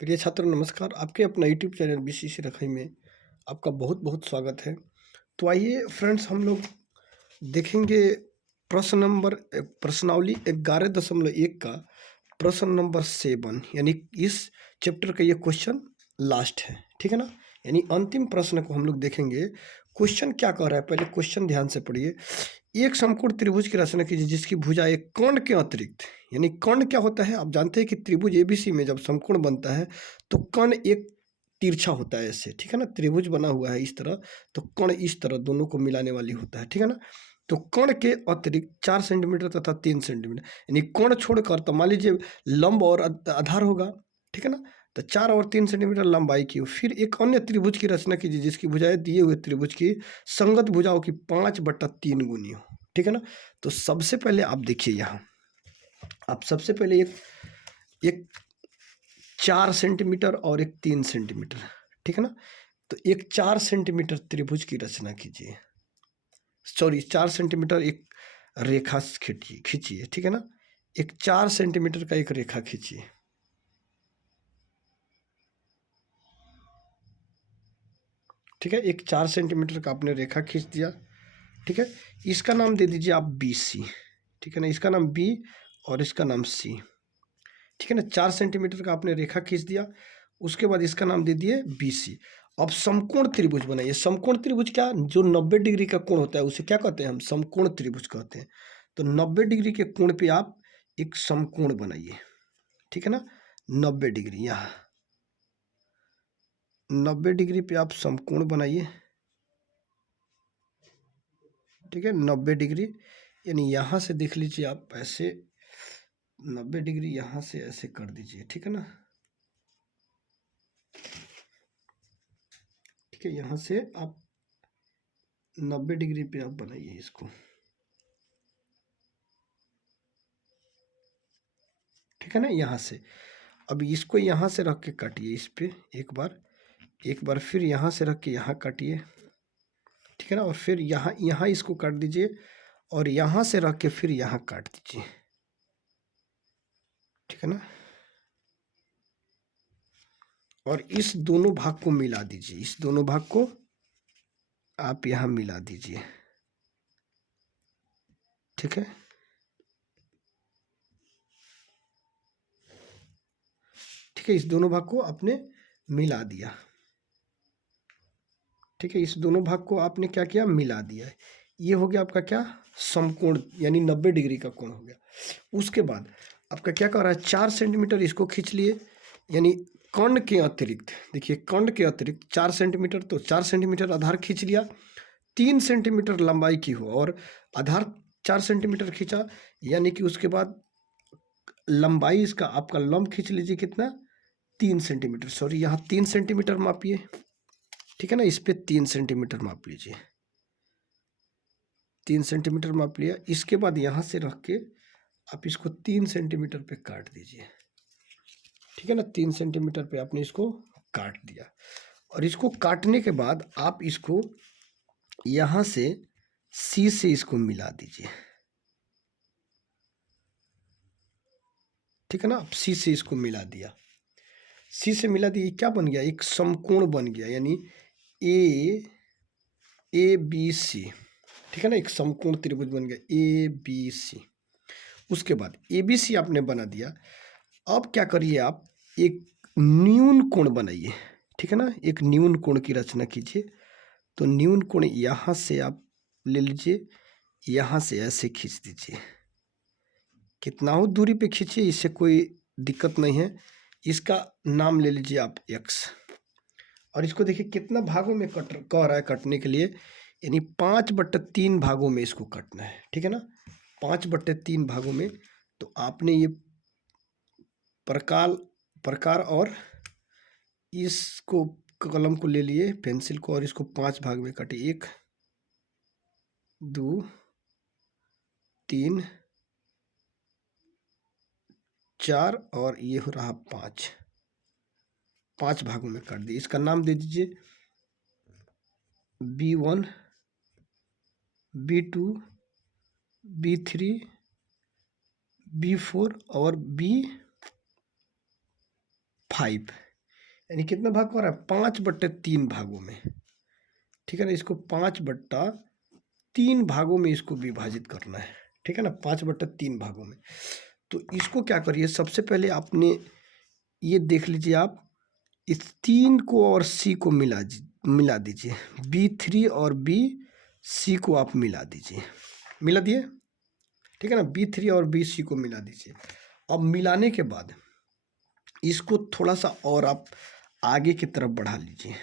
प्रिय छात्र नमस्कार। आपके अपना यूट्यूब चैनल बीसीसी रखई में आपका बहुत बहुत स्वागत है। तो आइए फ्रेंड्स, हम लोग देखेंगे प्रश्नावली 11.1 का प्रश्न नंबर 7, यानी इस चैप्टर का ये क्वेश्चन लास्ट है, ठीक है ना। यानी अंतिम प्रश्न को हम लोग देखेंगे। क्वेश्चन क्या कह रहा है, पहले क्वेश्चन ध्यान से पढ़िए। एक समकोण त्रिभुज की रचना कीजिए जिसकी भुजा एक कर्ण के अतिरिक्त, यानी कर्ण क्या होता है, आप जानते हैं कि त्रिभुज एबीसी में जब समकोण बनता है तो कर्ण एक तिरछा होता है ऐसे, ठीक है ना। त्रिभुज बना हुआ है इस तरह, तो कर्ण इस तरह दोनों को मिलाने वाली होता है, ठीक है ना। तो कर्ण के अतिरिक्त 4 सेंटीमीटर तथा 3 सेंटीमीटर, यानी कर्ण छोड़कर, तो मान लीजिए लंब और आधार होगा, ठीक है ना। तो 4 और 3 सेंटीमीटर लंबाई की, फिर एक अन्य त्रिभुज की रचना कीजिए जिसकी भुजाएं दिए हुए त्रिभुज की संगत भुजाओं की 5/3 गुनी हो, ठीक है ना। तो सबसे पहले आप देखिए यहाँ, आप सबसे पहले एक 4 सेंटीमीटर और एक 3 सेंटीमीटर, ठीक है ना। तो एक 4 सेंटीमीटर त्रिभुज की रचना कीजिए, सॉरी 4 सेंटीमीटर एक रेखा खींचिए, ठीक है ना। एक 4 सेंटीमीटर का एक रेखा खींचिए, ठीक है। एक 4 सेंटीमीटर का आपने रेखा खींच दिया, ठीक है। इसका नाम दे दीजिए आप बी सी, ठीक है ना। इसका नाम बी और इसका नाम सी, ठीक है ना। 4 सेंटीमीटर का आपने रेखा खींच दिया, उसके बाद इसका नाम दे दिए बी सी। अब समकोण त्रिभुज बनाइए। समकोण त्रिभुज क्या, जो 90 डिग्री का कोण होता है उसे क्या कहते हैं, हम समकोण त्रिभुज कहते हैं। तो 90 डिग्री के कोण पे आप एक समकोण बनाइए, ठीक है ना। 90 डिग्री, यहाँ 90 डिग्री पे आप समकोण बनाइए, ठीक है। 90 डिग्री यानी यहाँ से देख लीजिए आप, ऐसे 90 डिग्री यहाँ से ऐसे कर दीजिए, ठीक है ना। ठीक है, यहाँ से आप 90 डिग्री पे आप बनाइए इसको, ठीक है ना। यहाँ से अब इसको यहाँ से रख के काटिए, इस पे एक बार फिर यहाँ से रख के यहाँ काटिए, ठीक है ना। और फिर यहाँ यहाँ इसको काट दीजिए और यहाँ से रख के फिर यहाँ काट दीजिए, ठीक है ना। और इस दोनों भाग को मिला दीजिए, इस दोनों भाग को आप यहाँ मिला दीजिए, ठीक है। ठीक है, इस दोनों भाग को आपने मिला दिया, ठीक है। इस दोनों भाग को आपने क्या किया, मिला दिया है। ये हो गया आपका क्या, समकोण, यानी 90 डिग्री का कोण हो गया। उसके बाद आपका क्या कर रहा है, 4 सेंटीमीटर इसको खींच लिए, यानी कर्ण के अतिरिक्त, देखिए कर्ण के अतिरिक्त 4 सेंटीमीटर, तो 4 सेंटीमीटर आधार खींच लिया। 3 सेंटीमीटर लंबाई की हो और आधार 4 सेंटीमीटर खींचा, यानी कि उसके बाद लंबाई इसका आपका लंब खींच लीजिए, कितना, 3 सेंटीमीटर, सॉरी यहाँ 3 सेंटीमीटर मापिए, ठीक है ना। इस पे 3 सेंटीमीटर माप लीजिए, 3 सेंटीमीटर माप लिया। इसके बाद यहाँ से रख के आप इसको 3 सेंटीमीटर पे काट दीजिए, ठीक है ना। 3 सेंटीमीटर पे आपने इसको काट दिया और इसको काटने के बाद आप इसको यहाँ से सी से इसको मिला दीजिए, ठीक है ना। आप सी से इसको मिला दिया, सी से मिला दिया, क्या बन गया, एक समकोण बन गया, यानी ए बी सी, ठीक है ना। एक समकोण त्रिभुज बन गया ए बी सी। उसके बाद ए बी सी आपने बना दिया। अब क्या करिए, आप एक न्यून कोण बनाइए, ठीक है ना। एक न्यून कोण की रचना कीजिए। तो न्यून कोण यहाँ से आप ले लीजिए, यहाँ से ऐसे खींच दीजिए, कितना हो दूरी पे खींचिए, इससे कोई दिक्कत नहीं है। इसका नाम ले लीजिए आप एक्स। और इसको देखिए कितना भागों में कह रहा है कटने के लिए, यानी 5/3 भागों में इसको कटना है, ठीक है ना। 5/3 भागों में। तो आपने ये प्रकार और इसको कलम को ले लिए, पेंसिल को, और इसको 5 भाग में काटे, 1 2 3 4 और ये हो रहा 5 भागों में काट दिए। इसका नाम दे दीजिए B1 B2 B3 B4 और B5, यानी कितना भाग हो रहा है, 5/3 भागों में, ठीक है ना। इसको 5/3 भागों में इसको विभाजित करना है, ठीक है ना, 5/3 भागों में। तो इसको क्या करिए, सबसे पहले आपने ये देख लीजिए, आप इस 3 को और सी को मिला दीजिए, B3 और BC को आप मिला दीजिए, मिला दिए, ठीक है ना। B3 और BC को मिला दीजिए। अब मिलाने के बाद इसको थोड़ा सा और आप आगे की तरफ बढ़ा लीजिए,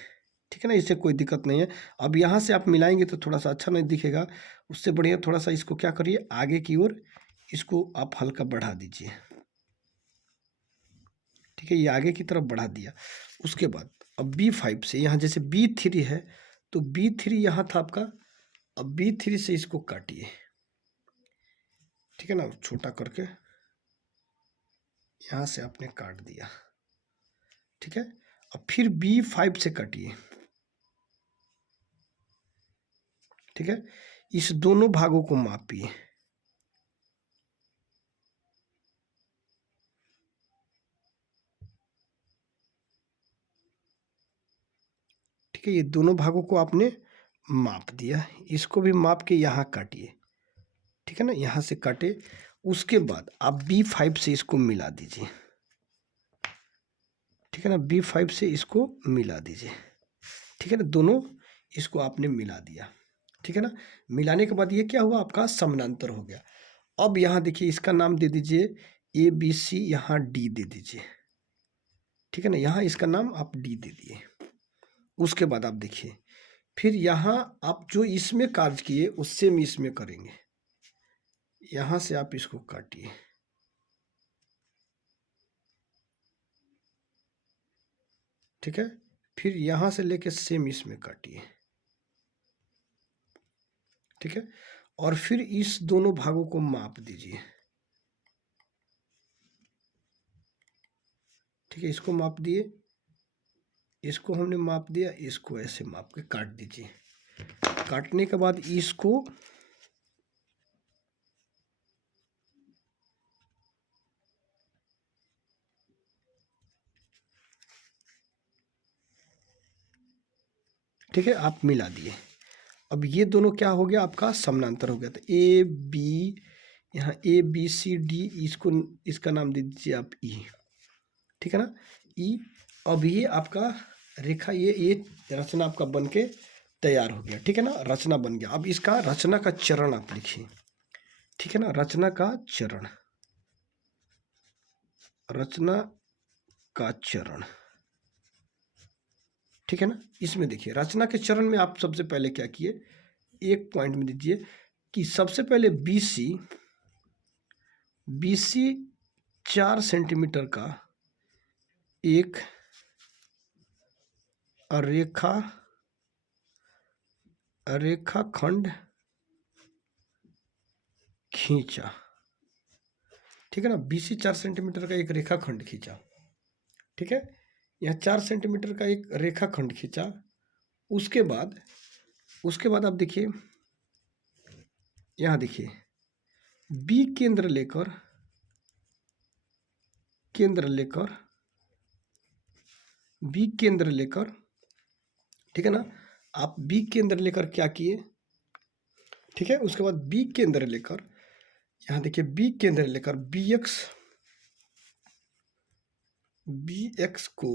ठीक है ना, इससे कोई दिक्कत नहीं है। अब यहाँ से आप मिलाएंगे तो थोड़ा सा अच्छा नहीं दिखेगा, उससे बढ़िया थोड़ा सा इसको क्या करिए, आगे की ओर इसको आप हल्का बढ़ा दीजिए, ठीक है, ये आगे की तरफ बढ़ा दिया। उसके बाद अब B5 से, यहाँ जैसे B3 है तो B3 यहाँ था आपका, अब B3 से इसको काटिए, ठीक है ना, छोटा करके यहाँ से आपने काट दिया, ठीक है। अब फिर B5 से काटिए, ठीक है। इस दोनों भागों को मापिए, ठीक है, ये दोनों भागों को आपने माप दिया। इसको भी माप के यहाँ काटिए, ठीक है ना, यहाँ से काटे। उसके बाद आप B5 से इसको मिला दीजिए, ठीक है ना, B5 से इसको मिला दीजिए, ठीक है ना, दोनों इसको आपने मिला दिया, ठीक है ना। मिलाने के बाद ये क्या हुआ, आपका समानांतर हो गया। अब यहाँ देखिए, इसका नाम दे दीजिए ABC, यहाँ D दे दीजिए, ठीक है ना, यहाँ इसका नाम आप D दे दिए। उसके बाद आप देखिए, फिर यहाँ आप जो इसमें कार्य किए उससे हम इसमें करेंगे। यहाँ से आप इसको काटिए, ठीक है, फिर यहाँ से लेके सेम इसमें काटिए, ठीक है, और फिर इस दोनों भागों को माप दीजिए, ठीक है, इसको माप दिए, इसको हमने माप दिया, इसको ऐसे माप के काट दीजिए। काटने के बाद इसको ठीक है, आप मिला दिए। अब ये दोनों क्या हो गया, आपका समानांतर हो गया। तो ए बी, यहाँ ABCD, इसको इसका नाम दे दीजिए आप ई, ठीक है ना, ई। अब ये आपका रेखा, ये रचना आपका बन के तैयार हो गया, ठीक है ना, रचना बन गया। अब इसका रचना का चरण आप लिखिए, ठीक है ना, रचना का चरण, रचना का चरण, ठीक है ना। इसमें देखिए, रचना के चरण में आप सबसे पहले क्या किए, एक पॉइंट में दीजिए कि सबसे पहले BC 4 सेंटीमीटर का एक रेखाखंड खींचा, ठीक है ना, BC 4 सेंटीमीटर का एक रेखाखंड खींचा, ठीक है, यहाँ 4 सेंटीमीटर का एक रेखाखंड खींचा। उसके बाद आप देखिए, यहाँ देखिए, बी केंद्र लेकर बी केंद्र लेकर, ठीक है ना, आप बी केंद्र लेकर क्या किए, ठीक है। उसके बाद बी केंद्र लेकर, यहाँ देखिए, बी केंद्र लेकर BX को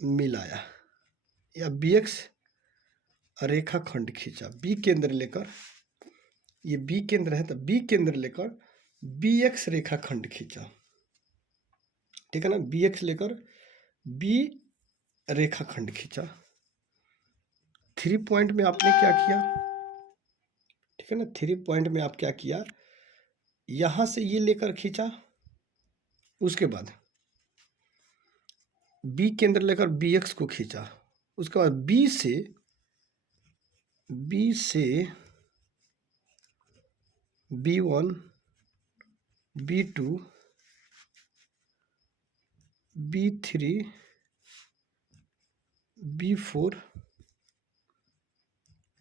मिलाया, या BX रेखाखंड खींचा, बी केंद्र लेकर, ये बी केंद्र है तो बी केंद्र लेकर BX रेखाखंड खींचा, ठीक है ना, BX लेकर बी रेखाखंड खींचा। 3 पॉइंट में आपने क्या किया, ठीक है ना, 3 पॉइंट में आप क्या किया, यहां से ये लेकर खींचा। उसके बाद बी केंद्र लेकर BX को खींचा। उसके बाद बी से B1 B2 B3 B4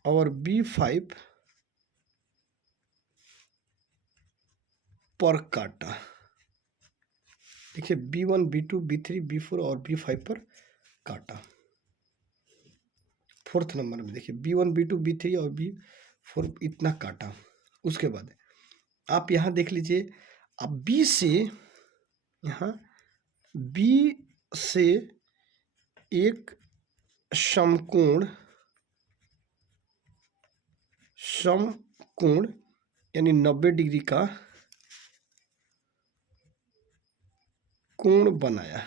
और B5 पर काटा, देखिए B1 B2 B3 B4 और B5 पर काटा। 4th नंबर में देखिए B1 B2 B3 और B4 इतना काटा। उसके बाद आप यहाँ देख लीजिए, अब B से यहाँ B से एक समकोण यानी 90 डिग्री का कोण बनाया,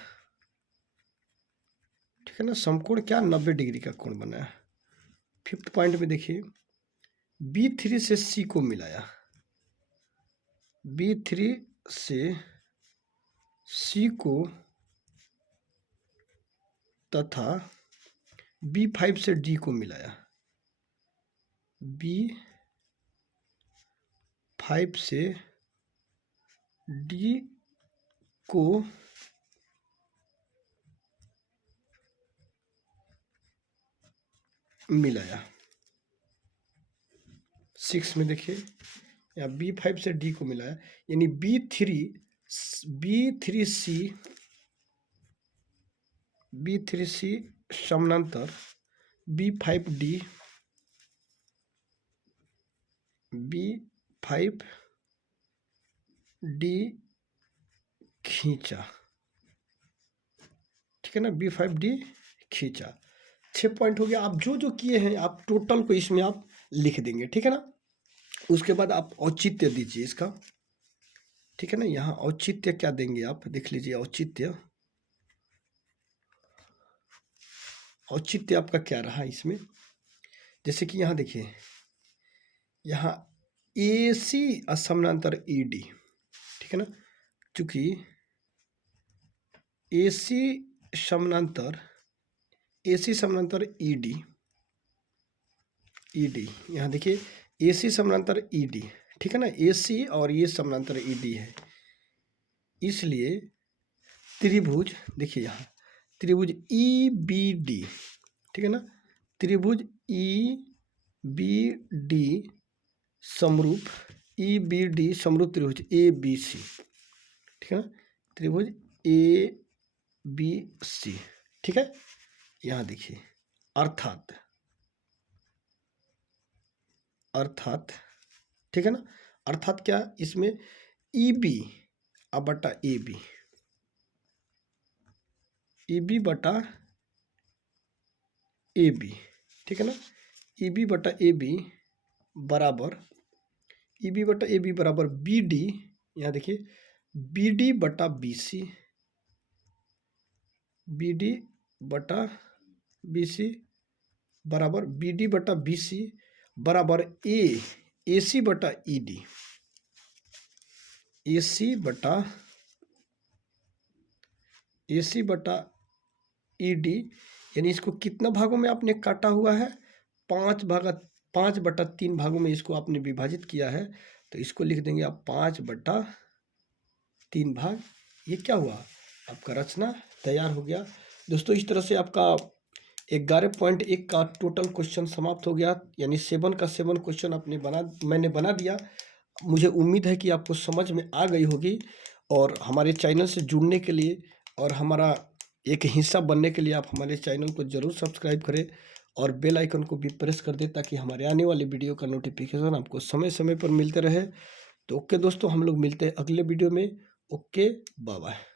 ठीक है ना। समकोण क्या, 90 डिग्री का कोण बनाया। 5th पॉइंट में देखिए B3 से C को मिलाया, B3 से C को तथा B5 से D को मिलाया, B5 से D को मिलाया। 6 में देखिए या B5 से D को मिलाया, यानी B3C समानांतर B5D खींचा, ठीक है ना। B5D खींचा। 6 पॉइंट हो गया। आप जो जो किए हैं आप टोटल को इसमें आप लिख देंगे, ठीक है ना। उसके बाद आप औचित्य दीजिए इसका, ठीक है ना। यहाँ औचित्य क्या देंगे आप देख लीजिए। औचित्य आपका क्या रहा इसमें, जैसे कि यहाँ देखिए, यहाँ AC समानांतर ED, ठीक है ना। चूंकि AC समानांतर ED, यहाँ देखिए AC समानांतर ED, ठीक है ना। AC और ये समानांतर ED है, इसलिए त्रिभुज देखिए यहाँ त्रिभुज EBD, ठीक है ना। त्रिभुज EBD समरूप त्रिभुज ABC, ठीक है ना। त्रिभुज ABC, ठीक है। यहाँ देखिए अर्थात, ठीक है ना। अर्थात क्या, इसमें EB बटा AB बटा AB, ठीक है ना। EB बटा AB बराबर BD, यहाँ देखिए BD बटा BC बराबर BD बटा BC बराबर AC बटा ED, AC बटा ED, यानी इसको कितना भागों में आपने काटा हुआ है, 5/3 भागों में इसको आपने विभाजित किया है। तो इसको लिख देंगे आप 5/3 भाग। ये क्या हुआ, आपका रचना तैयार हो गया। दोस्तों इस तरह से आपका 11.1 का टोटल क्वेश्चन समाप्त हो गया, यानी 7 का 7 क्वेश्चन मैंने बना दिया। मुझे उम्मीद है कि आपको समझ में आ गई होगी, और हमारे चैनल से जुड़ने के लिए और हमारा एक हिस्सा बनने के लिए आप हमारे चैनल को ज़रूर सब्सक्राइब करें और बेल आइकन को भी प्रेस कर दें, ताकि हमारे आने वाली वीडियो का नोटिफिकेशन आपको समय समय पर मिलते रहे। तो ओके दोस्तों, हम लोग मिलते हैं अगले वीडियो में। Okay, bye bye.